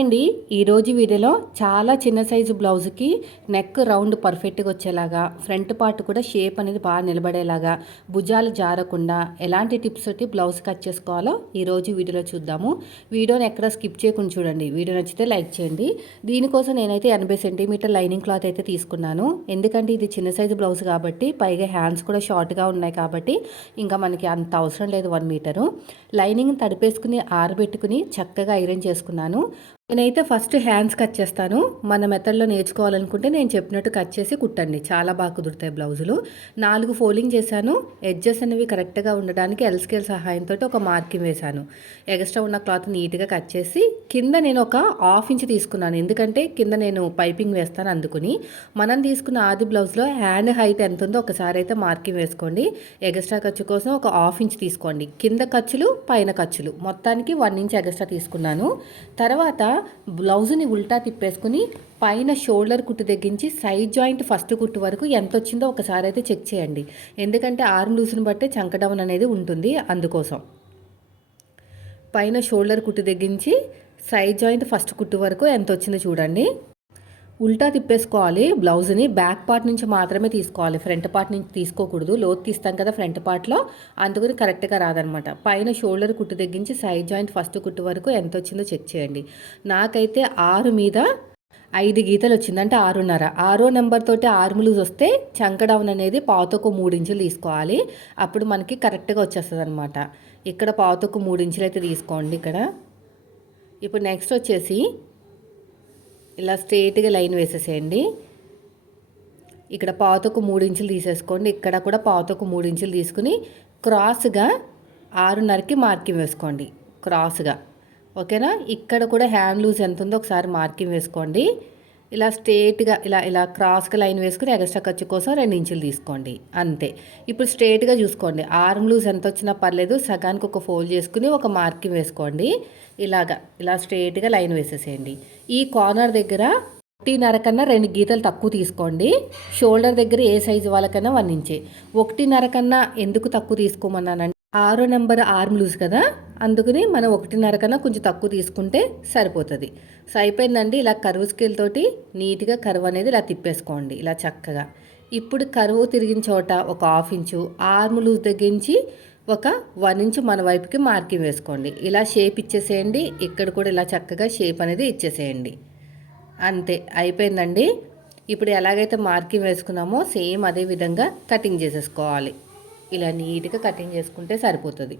అండి ఈరోజు వీడియోలో చాలా చిన్న సైజు బ్లౌజ్కి నెక్ రౌండ్ పర్ఫెక్ట్గా వచ్చేలాగా ఫ్రంట్ పార్ట్ కూడా షేప్ అనేది బాగా నిలబడేలాగా భుజాలు జారకుండా ఎలాంటి టిప్స్ తోటి బ్లౌజ్ కట్ చేసుకోవాలో ఈరోజు వీడియోలో చూద్దాము. వీడియోని ఎక్కడ స్కిప్ చేయకుండా చూడండి. వీడియో నచ్చితే లైక్ చేయండి. దీనికోసం నేనైతే ఎనభై సెంటీమీటర్ లైనింగ్ క్లాత్ అయితే తీసుకున్నాను. ఎందుకంటే ఇది చిన్న సైజు బ్లౌజ్ కాబట్టి పైగా హ్యాండ్స్ కూడా షార్ట్గా ఉన్నాయి కాబట్టి ఇంకా మనకి అంత అవసరం లేదు వన్ మీటరు. లైనింగ్ తడిపేసుకుని ఆరబెట్టుకుని చక్కగా ఐరన్ చేసుకున్నాను. నేనైతే ఫస్ట్ హ్యాండ్స్ కట్ చేస్తాను. మన మెథడ్లో నేర్చుకోవాలనుకుంటే నేను చెప్పినట్టు కట్ చేసి కుట్టండి. చాలా బాగా కుదురుతాయి బ్లౌజులు. నాలుగు ఫోల్డింగ్ చేశాను. ఎడ్జెస్ అనేవి కరెక్ట్గా ఉండడానికి ఎల్ స్కేల్ సహాయంతో ఒక మార్కింగ్ వేశాను. ఎక్స్ట్రా ఉన్న క్లాత్ నీట్గా కట్ చేసి కింద నేను ఒక హాఫ్ ఇంచ్ తీసుకున్నాను. ఎందుకంటే కింద నేను పైపింగ్ వేస్తాను అందుకుని. మనం తీసుకున్న ఆది బ్లౌజ్లో హ్యాండ్ హైట్ ఎంత ఉందో ఒకసారి అయితే మార్కింగ్ వేసుకోండి. ఎక్స్ట్రా ఖర్చు కోసం ఒక హాఫ్ ఇంచ్ తీసుకోండి. కింద ఖర్చులు పైన ఖర్చులు. మొత్తానికి వన్ ఇంచ్ ఎక్స్ట్రా తీసుకున్నాను. తర్వాత బ్లౌజ్ని ఉల్టా తిప్పేసుకుని పైన షోల్డర్ కుట్టు తగ్గించి సైడ్ జాయింట్ ఫస్ట్ కుట్టు వరకు ఎంత వచ్చిందో ఒకసారి అయితే చెక్ చేయండి. ఎందుకంటే ఆర్మ్ లూస్ని బట్టే చంకడౌన్ అనేది ఉంటుంది అందుకోసం. పైన షోల్డర్ కుట్టు తగ్గించి సైడ్ జాయింట్ ఫస్ట్ కుట్టు వరకు ఎంత వచ్చిందో చూడండి. ఉల్టా తిప్పేసుకోవాలి. బ్లౌజ్ని బ్యాక్ పార్ట్ నుంచి మాత్రమే తీసుకోవాలి. ఫ్రంట్ పార్ట్ నుంచి తీసుకోకూడదు. లోతు తీస్తాం కదా ఫ్రంట్ పార్ట్లో. అందుకని కరెక్ట్గా రాదనమాట. పైన షోల్డర్ కుట్టు తగ్గించి సైడ్ జాయింట్ ఫస్ట్ కుట్టు వరకు ఎంత వచ్చిందో చెక్ చేయండి. నాకైతే ఆరు మీద ఐదు గీతలు వచ్చిందంటే ఆరున్నర. ఆరో నెంబర్ తోటి ఆర్ములూజ్ వస్తే చంక డౌన్ అనేది పావుతకు మూడు ఇంచులు తీసుకోవాలి. అప్పుడు మనకి కరెక్ట్గా వచ్చేస్తుంది అనమాట ఇక్కడ పావుతకు మూడు ఇంచులు అయితే తీసుకోండి ఇక్కడ. ఇప్పుడు నెక్స్ట్ వచ్చేసి ఇలా స్ట్రేట్గా లైన్ వేసేసేయండి. ఇక్కడ పాతకు మూడు ఇంచులు తీసేసుకోండి. ఇక్కడ కూడా పాతకు మూడు ఇంచులు తీసుకుని క్రాస్గా ఆరున్నరకి మార్కింగ్ వేసుకోండి. క్రాస్గా. ఓకేనా? ఇక్కడ కూడా హ్యాండ్ లూజ్ ఎంత ఉందో ఒకసారి మార్కింగ్ వేసుకోండి. ఇలా స్ట్రేట్గా ఇలా ఇలా క్రాస్గా లైన్ వేసుకుని ఎగస్ట్రా ఖర్చు కోసం రెండు ఇంచులు తీసుకోండి. అంతే. ఇప్పుడు స్ట్రేట్గా చూసుకోండి. ఆర్మ్ లూజ్ ఎంత వచ్చినా పర్లేదు. సగానికి ఒక ఫోల్డ్ చేసుకుని ఒక మార్కింగ్ వేసుకోండి. ఇలాగా ఇలా స్ట్రేట్గా లైన్ వేసేసేయండి. ఈ కార్నర్ దగ్గర ఒకటిన్నర కన్నా రెండు గీతలు తక్కువ తీసుకోండి. షోల్డర్ దగ్గర ఏ సైజు వాళ్ళకన్నా వన్ ఇంచే. ఒకటిన్నర కన్నా ఎందుకు తక్కువ తీసుకోమన్నానంటే ఆరో నెంబర్ ఆర్మ్ లూజ్ కదా అందుకని మనం ఒకటిన్నర కన్నా కొంచెం తక్కువ తీసుకుంటే సరిపోతుంది. సో అయిపోయిందండి. ఇలా కరువు స్కేల్ తోటి నీట్గా కరువు అనేది ఇలా తిప్పేసుకోండి ఇలా చక్కగా. ఇప్పుడు కరువు తిరిగిన చోట ఒక హాఫ్ ఇంచు ఆర్మ్ లూజ్ తగ్గించి ఒక వన్ ఇంచ్ మన వైపుకి మార్కింగ్ వేసుకోండి. ఇలా షేప్ ఇచ్చేసేయండి. ఇక్కడ కూడా ఇలా చక్కగా షేప్ అనేది ఇచ్చేసేయండి. అంతే అయిపోయిందండి. ఇప్పుడు ఎలాగైతే మార్కింగ్ వేసుకున్నామో సేమ్ అదే విధంగా కటింగ్ చేసేసుకోవాలి. ఇలా నీట్గా కటింగ్ చేసుకుంటే సరిపోతుంది.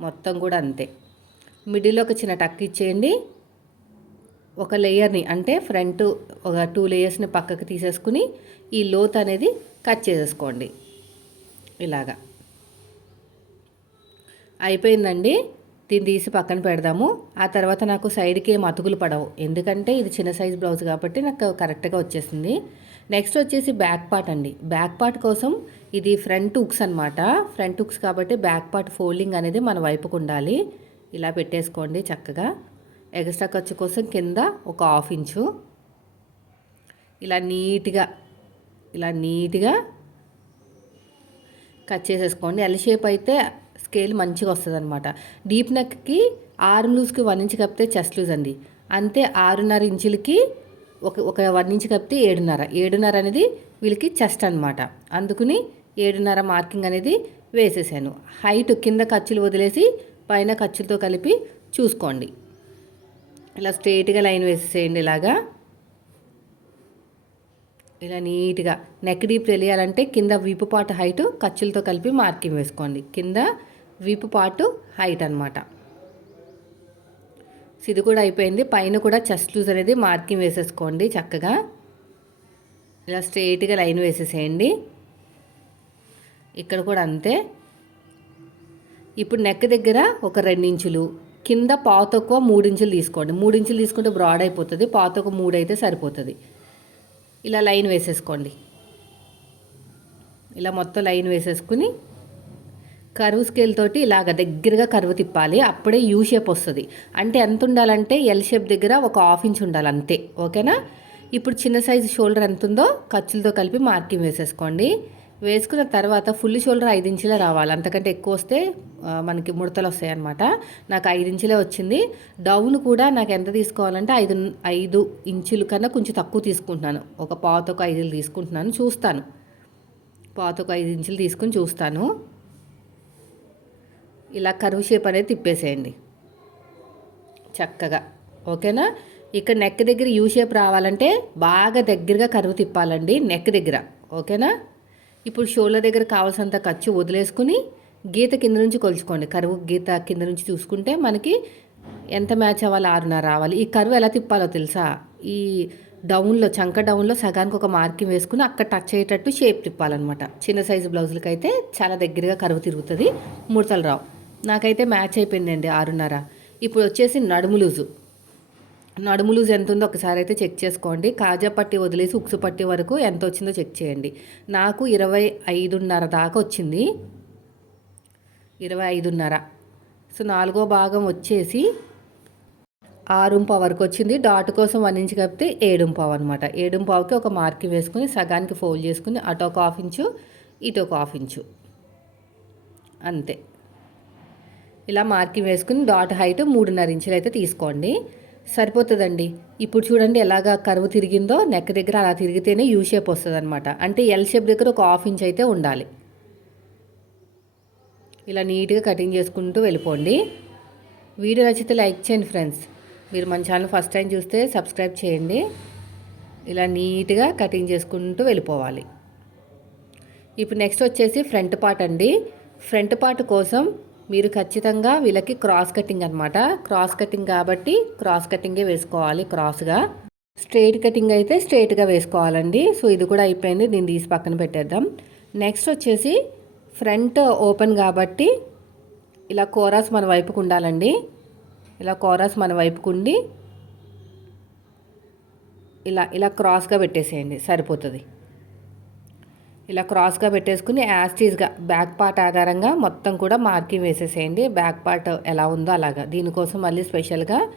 మొత్తం కూడా అంతే. మిడిల్లో ఒక చిన్న టక్ ఇచ్చేయండి. ఒక లేయర్ని అంటే ఫ్రంట్ ఒక టూ లేయర్స్ని పక్కకి తీసేసుకుని ఈ లోత్ అనేది కట్ చేసేసుకోండి. ఇలాగా. అయిపోయిందండి. దీన్ని తీసి పక్కన పెడదాము. ఆ తర్వాత నాకు సైడ్కి ఏం అతుకులు పడవు. ఎందుకంటే ఇది చిన్న సైజ్ బ్లౌజ్ కాబట్టి నాకు కరెక్ట్గా వచ్చేసింది. నెక్స్ట్ వచ్చేసి బ్యాక్ పార్ట్ అండి. బ్యాక్ పార్ట్ కోసం ఇది ఫ్రంట్ హుక్స్ అనమాట ఫ్రంట్ హుక్స్ కాబట్టి బ్యాక్ పార్ట్ ఫోల్డింగ్ అనేది మన వైపుకు ఉండాలి. ఇలా పెట్టేసుకోండి చక్కగా. ఎక్స్ట్రా ఖర్చు కోసం కింద ఒక హాఫ్ ఇంచు. ఇలా నీట్గా ఇలా నీట్గా కట్ చేసేసుకోండి. ఎల్ షేప్ అయితే స్కేల్ మంచిగా వస్తుంది అనమాట డీప్ నెక్కి ఆర్మ్ లూజ్కి వన్ ఇంచ్ కప్పితే చెస్ట్ లూజ్ అండి. అంతే ఆరున్నర ఇంచులకి ఒక ఒక వన్ ఇంచ్ కప్పితే ఏడున్నర. ఏడున్నర అనేది వీళ్ళకి చెస్ట్ అనమాట అందుకుని ఏడున్నర మార్కింగ్ అనేది వేసేసాను. హైట్ కింద ఖర్చులు వదిలేసి పైన ఖర్చులతో కలిపి చూసుకోండి. ఇలా స్ట్రైట్గా లైన్ వేసేసేయండి ఇలాగా. ఇలా నీట్గా నెక్ డీప్ తెలియాలంటే కింద వీపు పాటు హైట్ ఖర్చులతో కలిపి మార్కింగ్ వేసుకోండి. కింద వీపు పాటు హైట్ అనమాట ఇది కూడా అయిపోయింది. పైన కూడా చెస్ట్ లూజ్ అనేది మార్కింగ్ వేసేసుకోండి చక్కగా. ఇలా స్ట్రైట్గా లైన్ వేసేసేయండి. ఇక్కడ కూడా అంతే. ఇప్పుడు నెక్ దగ్గర ఒక రెండించులు కింద పాత తక్కువ మూడించులు తీసుకోండి. మూడించులు తీసుకుంటే బ్రాడ్ అయిపోతుంది పాత తక్కువ మూడు అయితే సరిపోతుంది. ఇలా లైన్ వేసేసుకోండి. ఇలా మొత్తం లైన్ వేసేసుకుని కరువు స్కేల్ తోటి ఇలాగ దగ్గరగా కరువు తిప్పాలి అప్పుడే యూ షేప్ వస్తుంది. అంటే ఎంత ఉండాలంటే ఎల్ షేప్ దగ్గర ఒక హాఫ్ ఇంచ్ ఉండాలి అంతే ఓకేనా? ఇప్పుడు చిన్న సైజు షోల్డర్ ఎంత ఉందో ఖర్చులతో కలిపి మార్కింగ్ వేసేసుకోండి. వేసుకున్న తర్వాత ఫుల్ షోల్డర్ ఐదు ఇంచులే రావాలి అంతకంటే ఎక్కువ వస్తే మనకి ముడతలు వస్తాయి అనమాట నాకు ఐదు ఇంచులే వచ్చింది. డౌన్ కూడా నాకు ఎంత తీసుకోవాలంటే ఐదు ఐదు ఇంచుల కన్నా కొంచెం తక్కువ తీసుకుంటున్నాను. ఒక పాతకు ఐదులు తీసుకుంటున్నాను చూస్తాను. పాతకు ఐదు ఇంచులు తీసుకుని చూస్తాను. ఇలా కరువు షేప్ అనేది తిప్పేసేయండి. చక్కగా. ఓకేనా? ఇక్కడ నెక్ దగ్గర యూ షేప్ రావాలంటే బాగా దగ్గరగా కరువు తిప్పాలండి నెక్ దగ్గర. ఓకేనా? ఇప్పుడు షోల్డర్ దగ్గర కావాల్సినంత ఖర్చు వదిలేసుకుని గీత కింద నుంచి కొలుచుకోండి. కరువు గీత కింద నుంచి చూసుకుంటే మనకి ఎంత మ్యాచ్ అవ్వాలి? ఆరున్నర రావాలి. ఈ కరువు ఎలా తిప్పాలో తెలుసా? ఈ డౌన్లో చంక డౌన్లో సగానికి ఒక మార్కింగ్ వేసుకుని అక్కడ టచ్ అయ్యేటట్టు షేప్ తిప్పాలన్నమాట. చిన్న సైజు బ్లౌజులకైతే అయితే చాలా దగ్గరగా కరువు తిరుగుతుంది. ముడతలు రావు. నాకైతే మ్యాచ్ అయిపోయిందండి ఆరున్నర. ఇప్పుడు వచ్చేసి నడుము లూజు. నడుము లూజ్ ఎంత ఉందో ఒకసారి అయితే చెక్ చేసుకోండి. కాజా పట్టి వదిలేసి ఉక్సు పట్టి వరకు ఎంత వచ్చిందో చెక్ చేయండి. నాకు ఇరవై ఐదున్నర దాకా వచ్చింది. ఇరవై ఐదున్నర. సో నాలుగో భాగం వచ్చేసి ఆరుంపావు వరకు వచ్చింది. డాట్ కోసం వన్ ఇంచ్ కప్పితే ఏడుంపావు అనమాట ఏడుంపావుకి ఒక మార్కింగ్ వేసుకుని సగానికి ఫోల్డ్ చేసుకుని అటు ఒక హాఫ్ ఇంచు ఇటు ఒక హాఫ్ ఇంచు. అంతే. ఇలా మార్కింగ్ వేసుకుని డాట్ హైట్ మూడున్నర ఇంచులు అయితే తీసుకోండి. సరిపోతుందండి. ఇప్పుడు చూడండి ఎలాగా కరువు తిరిగిందో నెక్ దగ్గర అలా తిరిగితేనే యూ షేప్ వస్తుంది అనమాట అంటే ఎల్ షేప్ దగ్గర ఒక హాఫ్ ఇంచ్ అయితే ఉండాలి. ఇలా నీట్గా కటింగ్ చేసుకుంటూ వెళ్ళిపోండి. వీడియో నచ్చితే లైక్ చేయండి ఫ్రెండ్స్. మీరు మన ఛానల్ ఫస్ట్ టైం చూస్తే సబ్స్క్రైబ్ చేయండి. ఇలా నీట్గా కటింగ్ చేసుకుంటూ వెళ్ళిపోవాలి. ఇప్పుడు నెక్స్ట్ వచ్చేసి ఫ్రంట్ పార్ట్ అండి. ఫ్రంట్ పార్ట్ కోసం మీరు ఖచ్చితంగా వీళ్ళకి క్రాస్ కటింగ్ అనమాట క్రాస్ కటింగ్ కాబట్టి క్రాస్ కటింగే వేసుకోవాలి క్రాస్గా స్ట్రైట్ కటింగ్ అయితే స్ట్రైట్గా వేసుకోవాలండి. సో ఇది కూడా అయిపోయింది. దీన్ని తీసి పక్కన పెట్టేద్దాం. నెక్స్ట్ వచ్చేసి ఫ్రంట్ ఓపెన్ కాబట్టి ఇలా కోరాస్ మన వైపుకు ఉండాలండి. ఇలా కోరాస్ మన వైపుకు ఉండి ఇలా ఇలా క్రాస్గా పెట్టేసేయండి. సరిపోతుంది. ఇలా క్రాస్గా పెట్టేసుకుని యాస్టీస్గా బ్యాక్ పార్ట్ ఆధారంగా మొత్తం కూడా మార్కింగ్ వేసేసేయండి. బ్యాక్ పార్ట్ ఎలా ఉందో అలాగా. దీనికోసం మళ్ళీ స్పెషల్గా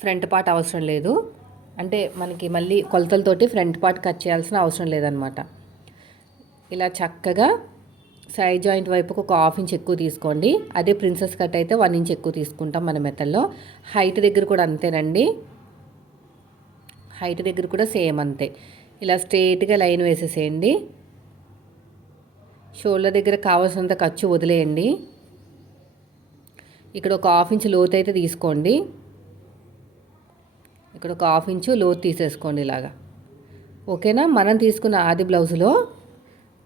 ఫ్రంట్ పార్ట్ అవసరం లేదు. అంటే మనకి మళ్ళీ కొలతలతోటి ఫ్రంట్ పార్ట్ కట్ చేయాల్సిన అవసరం లేదనమాట. ఇలా చక్కగా సైడ్ జాయింట్ వైపుకు ఒక హాఫ్ ఇంచ్ ఎక్కువ తీసుకోండి. అదే ప్రిన్సెస్ కట్ అయితే వన్ ఇంచ్ ఎక్కువ తీసుకుంటాం మన మెథడ్లో. హైట్ దగ్గర కూడా అంతేనండి. హైట్ దగ్గర కూడా సేమ్ అంతే. ఇలా స్ట్రేట్గా లైన్ వేసేసేయండి. షోల్డర్ దగ్గర కావాల్సినంత ఖర్చు వదిలేయండి. ఇక్కడ ఒక హాఫ్ ఇంచ్ లోతు అయితే తీసుకోండి. ఇక్కడ ఒక హాఫ్ ఇంచు లోతు తీసేసుకోండి ఇలాగా. ఓకేనా? మనం తీసుకున్న ఆది బ్లౌజులో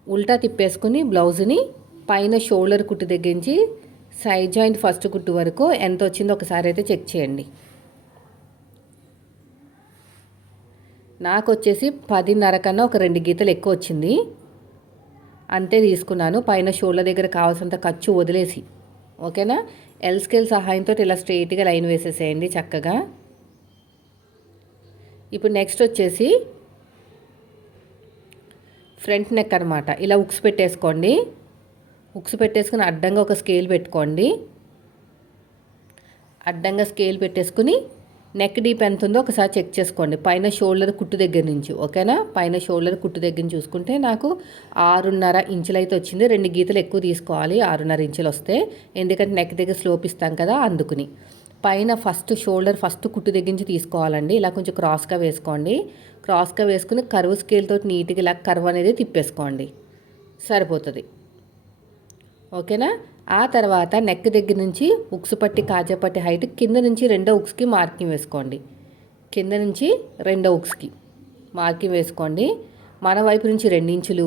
ఉల్టా తిప్పేసుకుని బ్లౌజ్ని పైన షోల్డర్ కుట్టు దగ్గర నుంచి సైడ్ జాయింట్ ఫస్ట్ కుట్టు వరకు ఎంత వచ్చిందో ఒకసారి అయితే చెక్ చేయండి. నాకు వచ్చేసి పదిన్నర కన్నా ఒక రెండు గీతలు ఎక్కువ వచ్చింది. అంతే తీసుకున్నాను. పైన షోల్డర్ దగ్గర కావాల్సినంత ఖర్చు వదిలేసి. ఓకేనా? ఎల్ స్కేల్ సహాయంతో ఇలా స్ట్రైట్గా లైన్ వేసేసేయండి చక్కగా. ఇప్పుడు నెక్స్ట్ వచ్చేసి ఫ్రంట్ నెక్ అనమాట ఇలా ఉక్స్ పెట్టేసుకోండి. ఉక్స్ పెట్టేసుకుని అడ్డంగా ఒక స్కేల్ పెట్టుకోండి. అడ్డంగా స్కేల్ పెట్టేసుకుని నెక్ డీప్ ఎంత ఉందో ఒకసారి చెక్ చేసుకోండి. పైన షోల్డర్ కుట్టు దగ్గర నుంచి ఓకేనా పైన షోల్డర్ కుట్టు దగ్గర నుంచి చూసుకుంటే నాకు ఆరున్నర ఇంచులు అయితే వచ్చింది. రెండు గీతలు ఎక్కువ తీసుకోవాలి ఆరున్నర ఇంచులు వస్తే. ఎందుకంటే నెక్ దగ్గర స్లోప్ ఇస్తాం కదా అందుకుని. పైన ఫస్ట్ షోల్డర్ ఫస్ట్ కుట్టు దగ్గర నుంచి తీసుకోవాలండి. ఇలా కొంచెం క్రాస్గా వేసుకోండి. క్రాస్గా వేసుకుని కరువు స్కేల్తో నీట్గా ఇలా కర్వ్ అనేది తిప్పేసుకోండి. సరిపోతుంది. ఓకేనా? ఆ తర్వాత నెక్ దగ్గర నుంచి ఉక్స్ పట్టి కాజా పట్టి హైట్ కింద నుంచి రెండో ఉక్స్కి మార్కింగ్ వేసుకోండి. కింద నుంచి రెండో ఉక్స్కి మార్కింగ్ వేసుకోండి. మన వైపు నుంచి రెండించులు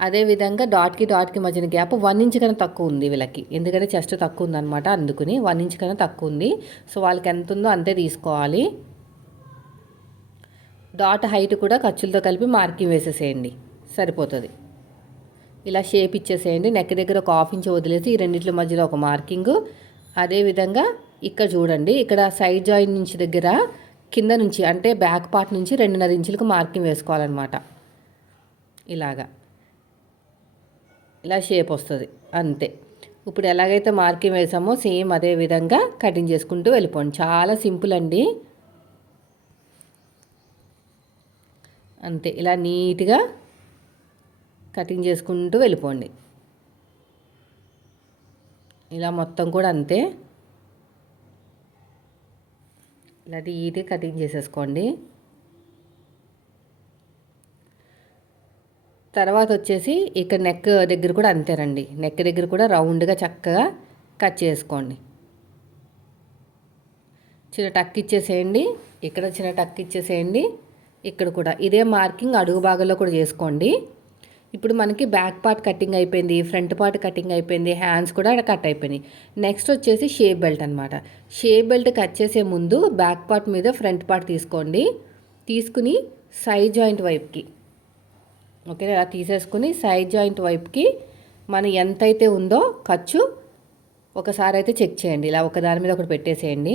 అదేవిధంగా డాట్కి డాట్కి మధ్యన గ్యాప్ వన్ ఇంచ్ కన్నా తక్కువ ఉంది వీళ్ళకి. ఎందుకంటే చెస్ట్ తక్కువ ఉందన్నమాట అందుకుని వన్ ఇంచ్ కన్నా తక్కువ ఉంది. సో వాళ్ళకి ఎంత ఉందో అంతే తీసుకోవాలి. డాట్ హైట్ కూడా ఖర్చులతో కలిపి మార్కింగ్ వేసేసేయండి. సరిపోతుంది. ఇలా షేప్ ఇచ్చేసేయండి. నెక్ దగ్గర ఒక హాఫ్ ఇంచ్ వదిలేసి ఈ రెండింటి మధ్యలో ఒక మార్కింగ్ అదేవిధంగా ఇక్కడ చూడండి ఇక్కడ సైడ్ జాయిన్ నుంచి దగ్గర కింద నుంచి అంటే బ్యాక్ పార్ట్ నుంచి రెండున్నర ఇంచులకు మార్కింగ్ వేసుకోవాలన్నమాట. ఇలాగా. ఇలా షేప్ వస్తుంది. అంతే. ఇప్పుడు ఎలాగైతే మార్కింగ్ వేసామో సేమ్ అదే విధంగా కటింగ్ చేసుకుంటూ వెళ్ళిపోండి. చాలా సింపుల్ అండి. అంతే. ఇలా నీట్గా కటింగ్ చేసుకుంటూ వెళ్ళిపోండి. ఇలా మొత్తం కూడా అంతే. ఇలా నీట్గా కటింగ్ చేసేసుకోండి. తర్వాత వచ్చేసి ఇక్కడ నెక్ దగ్గర కూడా అంతేనండి. నెక్ దగ్గర కూడా రౌండ్గా చక్కగా కట్ చేసుకోండి. చిన్న టక్ ఇచ్చేసేయండి. ఇక్కడ చిన్న టక్ ఇచ్చేసేయండి. ఇక్కడ కూడా ఇదే మార్కింగ్ అడుగు భాగంలో కూడా చేసుకోండి. ఇప్పుడు మనకి బ్యాక్ పార్ట్ కటింగ్ అయిపోయింది ఫ్రంట్ పార్ట్ కటింగ్ అయిపోయింది హ్యాండ్స్ కూడా కట్ అయిపోయినాయి. నెక్స్ట్ వచ్చేసి షేప్ బెల్ట్ అనమాట షేప్ బెల్ట్ కట్ చేసే ముందు బ్యాక్ పార్ట్ మీద ఫ్రంట్ పార్ట్ తీసుకోండి. తీసుకుని సైడ్ జాయింట్ వైపుకి ఓకే అలా తీసేసుకుని సైడ్ జాయింట్ వైపుకి మనం ఎంతైతే ఉందో ఖర్చు ఒకసారి అయితే చెక్ చేయండి. ఇలా ఒక దాని మీద ఒకటి పెట్టేసేయండి.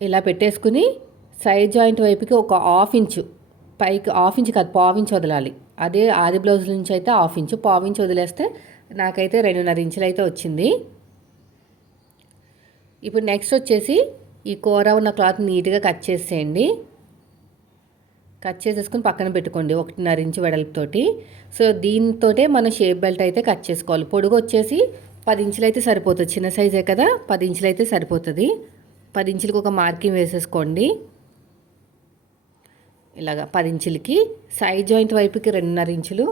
ఇలా పెట్టేసుకుని సైడ్ జాయింట్ వైపుకి ఒక హాఫ్ ఇంచు పైకి హాఫ్ ఇంచ్ కాదు పావు ఇంచ్ వదలాలి. అదే ఆది బ్లౌజ్ నుంచి అయితే హాఫ్ ఇంచు పావు ఇంచు వదిలేస్తే నాకైతే రెండున్నర ఇంచులు అయితే వచ్చింది. ఇప్పుడు నెక్స్ట్ వచ్చేసి ఈ కూర ఉన్న క్లాత్ నీట్గా కట్ చేసేయండి. కట్ చేసేసుకుని పక్కన పెట్టుకోండి ఒకటిన్నర ఇంచు వెడల్పుతోటి. సో దీంతోటే మనం షేప్ బెల్ట్ అయితే కట్ చేసుకోవాలి. పొడుగు వచ్చేసి పది ఇంచులు అయితే సరిపోతుంది. చిన్న సైజే కదా పది ఇంచులు అయితే సరిపోతుంది. పది ఇంచులకు ఒక మార్కింగ్ వేసేసుకోండి. ఇలాగా పది ఇంచులకి. సైడ్ జాయింట్ వైపుకి రెండున్నర ఇంచులు.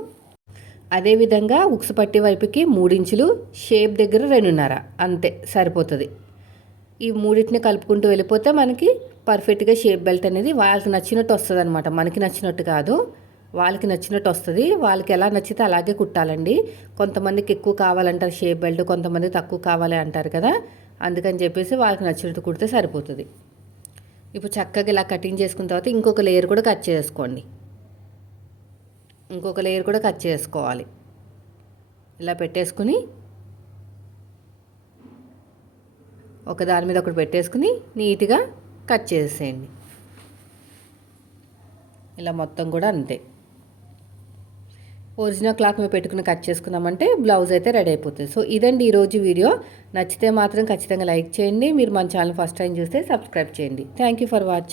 అదేవిధంగా ఉక్స్ పట్టి వైపుకి మూడు ఇంచులు. షేప్ దగ్గర రెండున్నర. అంతే సరిపోతుంది. ఈ మూడింటిని కలుపుకుంటూ వెళ్ళిపోతే మనకి పర్ఫెక్ట్గా షేప్ బెల్ట్ అనేది వాళ్ళకి నచ్చినట్టు వస్తుంది అనమాట మనకి నచ్చినట్టు కాదు. వాళ్ళకి నచ్చినట్టు వస్తుంది. వాళ్ళకి ఎలా నచ్చితే అలాగే కుట్టాలండి. కొంతమందికి ఎక్కువ కావాలంటారు షేప్ బెల్ట్ కొంతమంది తక్కువ కావాలి అంటారు కదా. అందుకని చెప్పేసి వాళ్ళకి నచ్చినట్టు కుడితే సరిపోతుంది. ఇప్పుడు చక్కగా ఇలా కటింగ్ చేసుకున్న తర్వాత ఇంకొక లేయర్ కూడా కట్ చేసుకోండి. ఇంకొక లేయర్ కూడా కట్ చేసుకోవాలి. ఇలా పెట్టేసుకుని ఒక దాని మీద ఒకటి పెట్టేసుకుని నీట్గా కట్ చేసేయండి. ఇలా మొత్తం కూడా అంతే. ఒరిజినల్ క్లాత్ మేము పెట్టుకుని కట్ చేసుకున్నామంటే బ్లౌజ్ అయితే రెడీ అయిపోతుంది. సో ఇదండి ఈరోజు వీడియో. నచ్చితే మాత్రం ఖచ్చితంగా లైక్ చేయండి. మీరు మన ఛానల్ ఫస్ట్ టైం చూస్తే సబ్స్క్రైబ్ చేయండి. Thank you for watching